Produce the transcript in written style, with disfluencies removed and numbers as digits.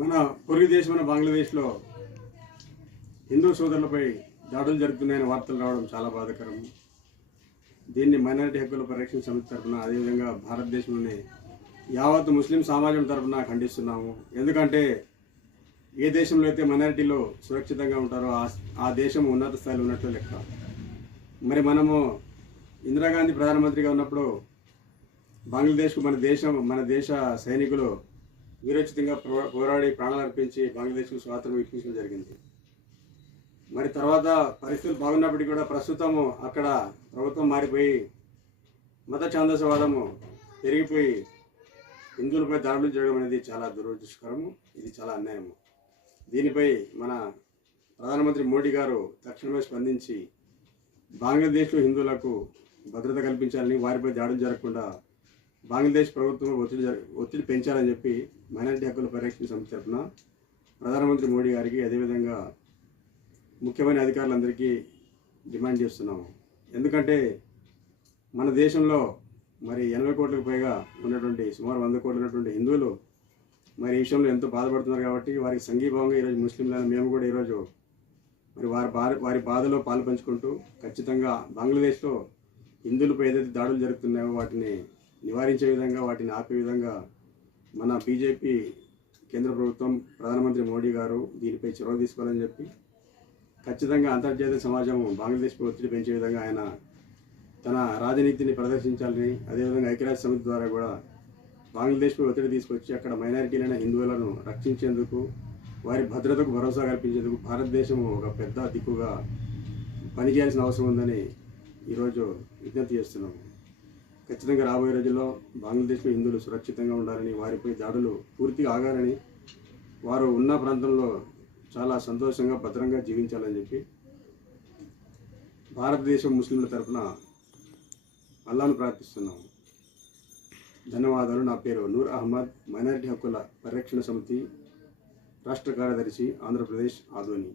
మన పొరుగు దేశమైన బంగ్లాదేశ్లో హిందూ సోదరులపై దాడులు జరుగుతున్నాయని వార్తలు రావడం చాలా బాధాకరం. దీన్ని మైనారిటీ హక్కుల పరిరక్షణ సమితి తరఫున, అదేవిధంగా భారతదేశంలోని యావత్ ముస్లిం సమాజం తరఫున ఖండిస్తున్నాము. ఎందుకంటే ఏ దేశంలో అయితే మైనారిటీలో సురక్షితంగా ఉంటారో ఆ దేశం ఉన్నత స్థాయిలో ఉన్నట్లు లెక్క. మరి మనము ఇందిరాగాంధీ ప్రధానమంత్రిగా ఉన్నప్పుడు బంగ్లాదేశ్కు మన దేశ సైనికులు వీరోచితంగా పోరాడి ప్రాణాలు అర్పించి బంగ్లాదేశ్కు స్వాతంత్రం ఇప్పించడం జరిగింది. మరి తర్వాత పరిస్థితులు బాగున్నప్పటికీ కూడా ప్రస్తుతము అక్కడ ప్రభుత్వం మారిపోయి మత ఛాందసవాదము పెరిగిపోయి హిందువులపై దాడులు చేయడం అనేది చాలా దురదృష్టకరము. ఇది చాలా అన్యాయము. దీనిపై మన ప్రధానమంత్రి మోడీ గారు తక్షణమే స్పందించి బంగ్లాదేశ్లో హిందువులకు భద్రత కల్పించాలని, వారిపై దాడులు జరగకుండా బంగ్లాదేశ్ ప్రభుత్వం ఒత్తిడి పెంచాలని చెప్పి మైనారిటీ హక్కుల పరిరక్షణ సమితి తరఫున ప్రధానమంత్రి మోడీ గారికి, అదేవిధంగా ముఖ్యమైన అధికారులందరికీ డిమాండ్ చేస్తున్నాము. ఎందుకంటే మన దేశంలో మరి 80 కోట్లకు పైగా ఉన్నటువంటి, సుమారు 100 కోట్లు ఉన్నటువంటి హిందువులు మరి ఈ విషయంలో ఎంతో బాధపడుతున్నారు. కాబట్టి వారికి సంఘీభావంగా ఈరోజు ముస్లింలను మేము కూడా ఈరోజు మరి వారి బాధలో పాలు పంచుకుంటూ ఖచ్చితంగా బంగ్లాదేశ్లో హిందువులపై ఏదైతే దాడులు జరుగుతున్నాయో వాటిని నివారించే విధంగా, వాటిని ఆపే విధంగా మన బీజేపీ కేంద్ర ప్రభుత్వం, ప్రధానమంత్రి మోడీ గారు దీనిపై చొరవ తీసుకోవాలని చెప్పి ఖచ్చితంగా అంతర్జాతీయ సమాజం బంగ్లాదేశ్పై ఒత్తిడి పెంచే విధంగా ఆయన తన రాజనీతిని ప్రదర్శించాలని, అదేవిధంగా ఐక్యరాజ్య సమితి ద్వారా కూడా బంగ్లాదేశ్పై ఒత్తిడి తీసుకొచ్చి అక్కడ మైనారిటీలైన హిందువులను రక్షించేందుకు, వారి భద్రతకు భరోసా కల్పించేందుకు భారతదేశం ఒక పెద్ద దిక్కుగా పనిచేయాల్సిన అవసరం ఉందని ఈరోజు విజ్ఞప్తి చేస్తున్నాము. ఖచ్చితంగా రాబోయే రోజుల్లో బంగ్లాదేశ్లో హిందువులు సురక్షితంగా ఉండాలని, వారిపై దాడులు పూర్తిగా ఆగాలని, వారు ఉన్న ప్రాంతంలో చాలా సంతోషంగా భద్రంగా జీవించాలని చెప్పి భారతదేశం ముస్లింల తరఫున అల్లాను ప్రార్థిస్తున్నాము. ధన్యవాదాలు. నా పేరు నూర్ అహ్మద్, మైనారిటీ హక్కుల పరిరక్షణ సమితి రాష్ట్ర కార్యదర్శి, ఆంధ్రప్రదేశ్, ఆదోని.